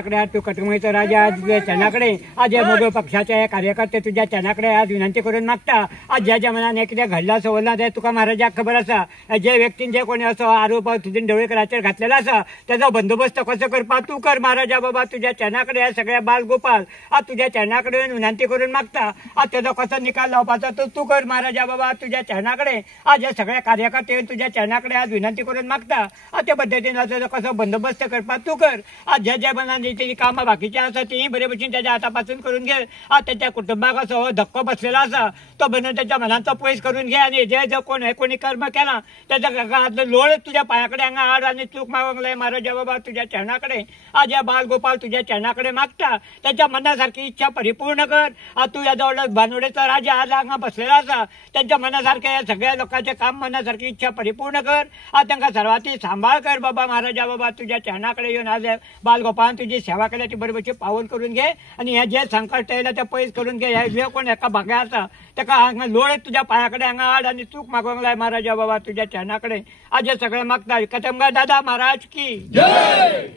तू कटकमळीचा राजा आज तुझ्या चरणाकडे आज या मोगल पक्षाचे कार्यकर्ते तुझ्या चरणाकडे आज विनंती करून मागता आज ज्याच्या मनाने कितें घडला सवरला ते तुका महाराजाक खबर आसा जे व्यक्तीन जे कोणी असो आरोप तुझे ढवळेकराचेर घातलेला आसा त्याचा बंदोबस्त कसो करपाक तू कर महाराजा बाबा तुझ्या चरणाकडे सगळ्या बाल गोपाल आज तुझ्या चरणाकडे विनंती करून मागता आज त्याचा कसो निकाल लावपाचो तो तू कर महाराजा बाबा तुझ्या चरणाकडे आज या सगळ्या कार्यकर्ते तुझ्या चरणाकडे आज विनंती करून मागता आज त्या पद्धतीने त्याचा कसो बंदोबस्त करपाक तू कर आज ज्या मनाने ती कामां बाकीची आसा ती बरे भशेन त्याच्या हातापासून करून घे आज त्याच्या कुटुंबाक असो धक्को बसलेला आसा तो बनून त्याच्या मनाचो पयस करून घे आणि जे कोणी कर्म केला त्याच्या लोळ तुझ्या पायाकडे हांगा हाड आणि चूक मागूंक लाय महाराजा बाबा तुझ्या चरणाकडे आज या बाल गोपाल तुझ्या चरणाकडे मागता त्याच्या मनासारखी इच्छा परिपूर्ण कर आज तू या जवळ बानवडेचा राजा आज हांगा बसलेला आसा त्यांच्या मनासारखे या सगळ्या लोकांचे काम मनासारखी इच्छा परिपूर्ण कर आज तांकां सर्वांची सांभाळ कर बाबा महाराजा बाबा तुझ्या चरणाकडे येऊन आज बाल गोपाल तुझी सेवा केल्या ती बरोबरची पावन करून घे आणि हे जे संकट येयला ते पयस करून घे हे जे कोण एका भाग्या आसा ताका हांगा लोळ तुझ्या पायाकडे हांगा हाड आणि चूक मागोंक लाय महाराजा बाबा तुझ्या चरणाकडे आज हे सगळे मागता कदमगा दादा महाराज की जय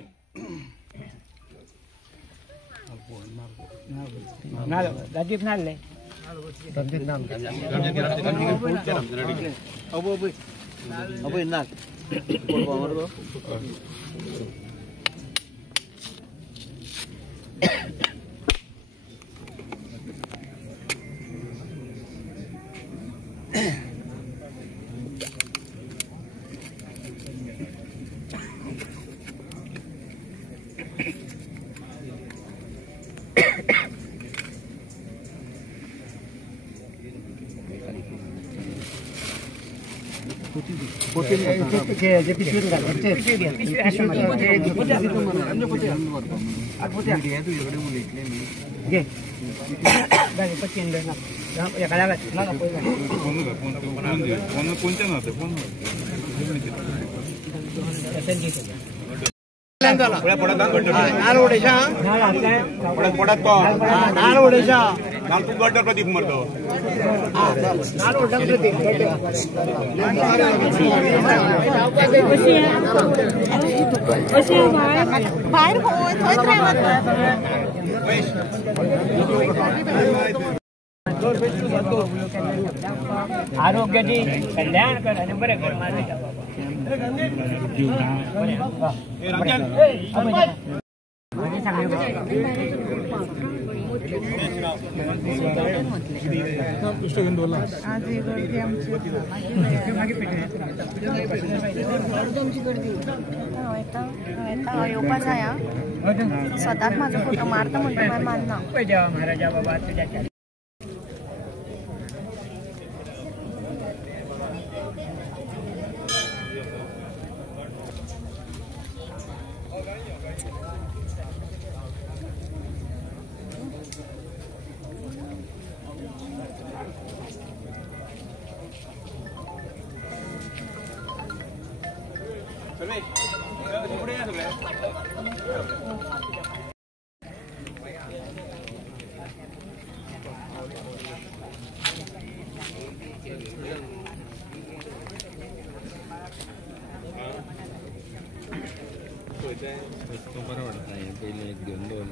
राजीव नाले प्रतीक मरतो आरोग्याची कल्याण कर आणि बरे कर महाराजा येवपा जाय सदांच म्हाजो फोटो मारता म्हणटा मानना महाराजा बाबा तुझ्या बरं वाटत नाही पहिले एक घेऊन दोन